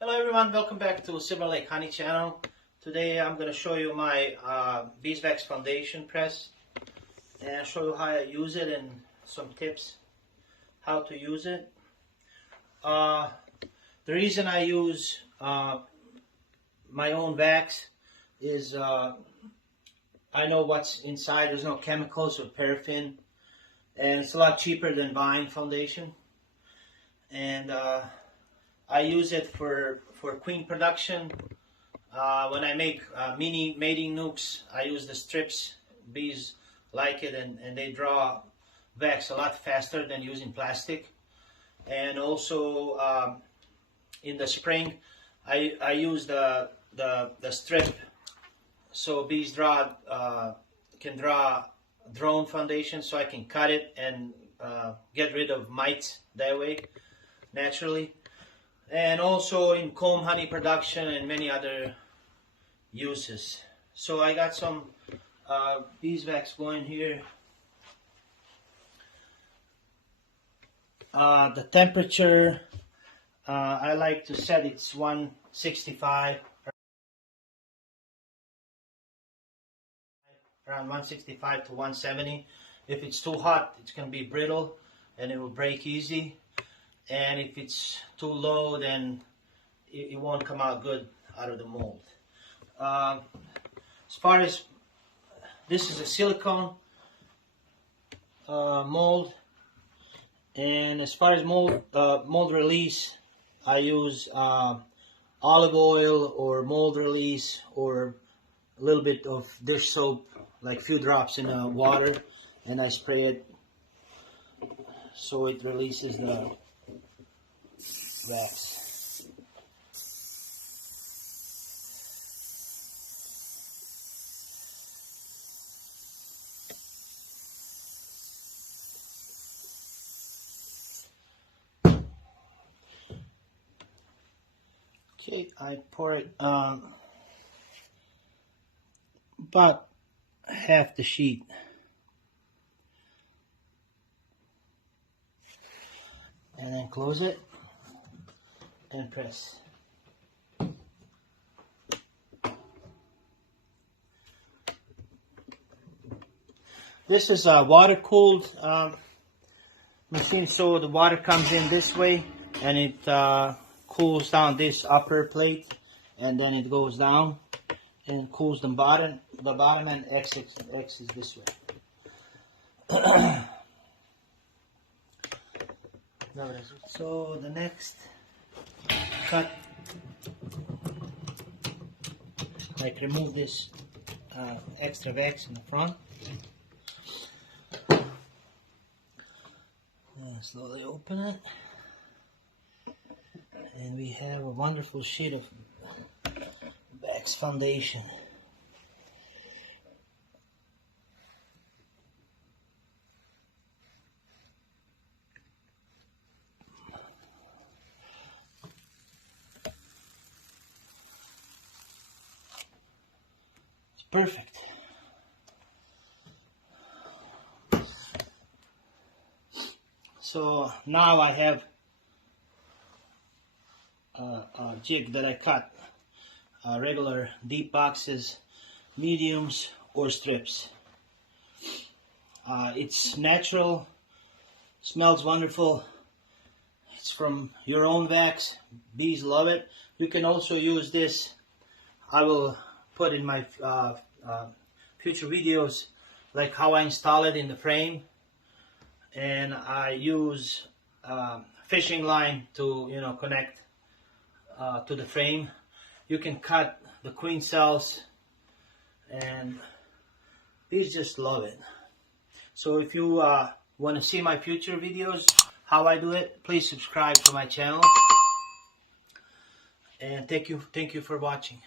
Hello everyone, welcome back to Silver Lake Honey channel. Today I'm going to show you my Beeswax foundation press and show you how I use it and some tips how to use it. The reason I use my own wax is I know what's inside. There's no chemicals or paraffin, and it's a lot cheaper than buying foundation. And I use it for queen production. When I make mini mating nukes, I use the strips. Bees like it, and they draw wax a lot faster than using plastic. And also in the spring, I use the strip, so bees can draw drone foundation, so I can cut it and get rid of mites that way naturally. And also in comb honey production and many other uses. So I got some beeswax going here. The temperature, I like to set it's 165, around 165 to 170. If it's too hot, it's going to be brittle and it will break easy. And if it's too low, then it won't come out good out of the mold. As far as this is a silicone mold, and as far as mold release, I use olive oil or mold release, or a little bit of dish soap, like a few drops in water, and I spray it so it releases the wax. Okay, I pour it about half the sheet. And then close it and press. This is a water-cooled machine, so the water comes in this way and it cools down this upper plate, and then it goes down and cools the bottom and exits this way. So the next cut, like remove this extra wax in the front, and slowly open it, and we have a wonderful sheet of wax foundation. Perfect. So now I have a jig that I cut, regular deep boxes, mediums, or strips. It's natural, smells wonderful. It's from your own wax. Bees love it. You can also use this. I will put in my future videos like how I install it in the frame, and I use fishing line to connect to the frame. You can cut the queen cells, and bees just love it. So if you want to see my future videos how I do it, please subscribe to my channel, and thank you for watching.